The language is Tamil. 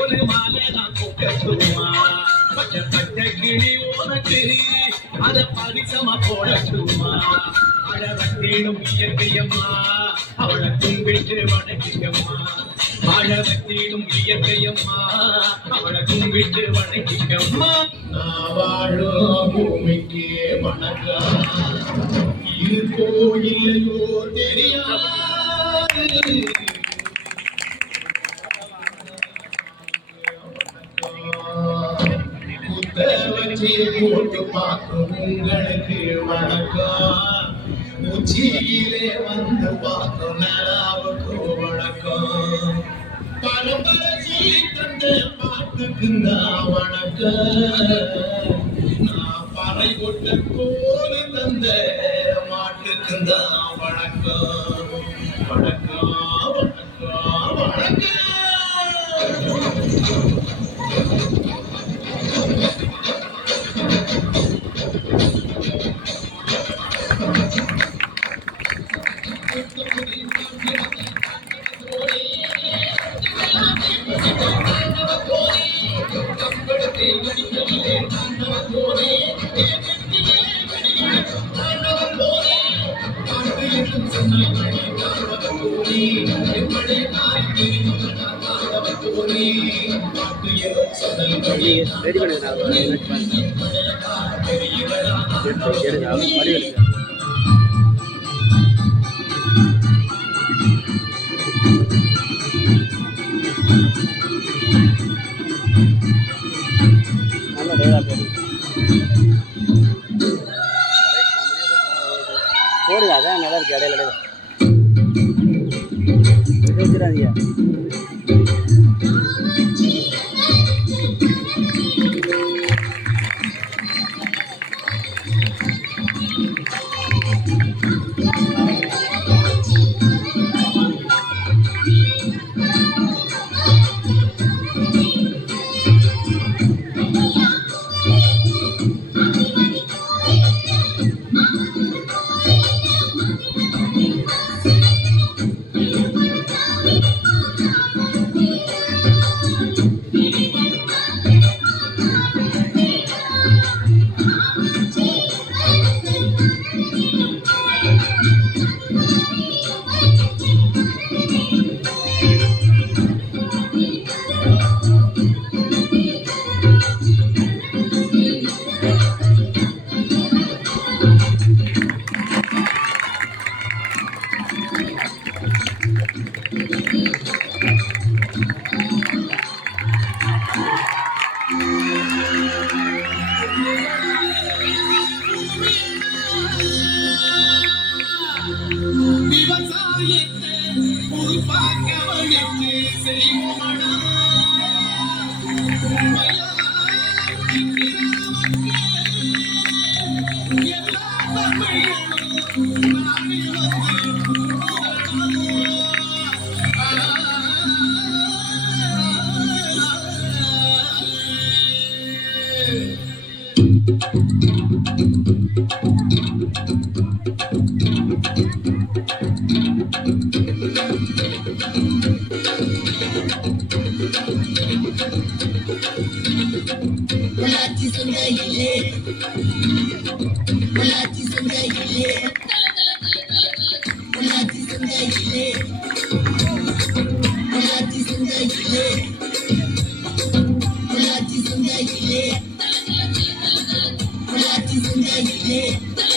ஒரு மாலை நான் கொக்கட்டுமா பச்சை பச்சை கிளி உனக்கு அத பரிசமா போடட்டுமா அழவத்தேடும் இயற்கையம்மா அவளை கும்பிட்டு வணங்கிக்கம்மா அழவத்தேடும் இயற்கையம்மா அவளை கும்பிட்டு வணங்கிக்கம்மா நான் வாழும் பூமிக்கு வணக்கம் இருக்கோ இல்லையோ தெரியாது போட்டு பார்க்கும் உங்களுக்கு வணக்கம் உச்சியிலே வந்து பார்க்கும் நாவுக்கு வணக்கம் பரம்பரை சொல்லி தந்த பாட்டுக்கு நான் வணக்கம் நான் பறை கொட்ட கோலி தந்த மாட்டுக்கு தான் வணக்கம் வணக்கம் வணக்கம் வணக்கம் ரெடி பண்ணுங்க போடுங்க அதான் நல்லா இருக்கு இடையில வச்சிடாதீங்க Yeah.